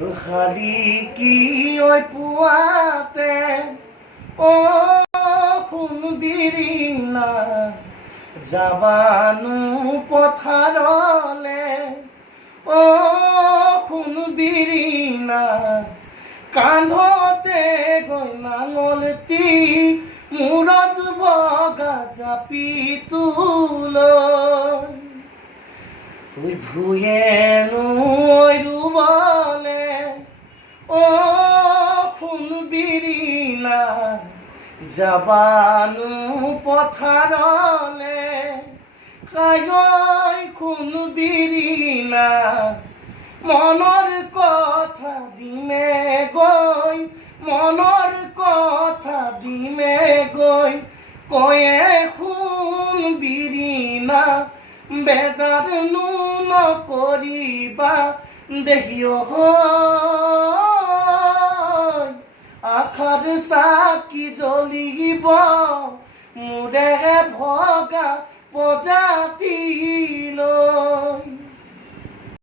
খালি কি ঐ পুৱাতে সোণ বিৰিণা যাবানো পথাৰলে সোণ বিৰিণা কান্ধতে গৈ নাঙলটি মূৰত বগা জাপি তুলৈ ভূঞেনো ৰুবলে সোণ বিৰিণা যাবানো পথাৰলে কায়ৈ সোণ বিৰিণা মনৰ কথা দিমে গৈ মনৰ কথা দিমে গৈ কয়ে সোণ বিৰিণা বেজাৰনো নকৰিবা দেহিও আশাৰ চাকি জ্বলিব মোৰে ভগা পজা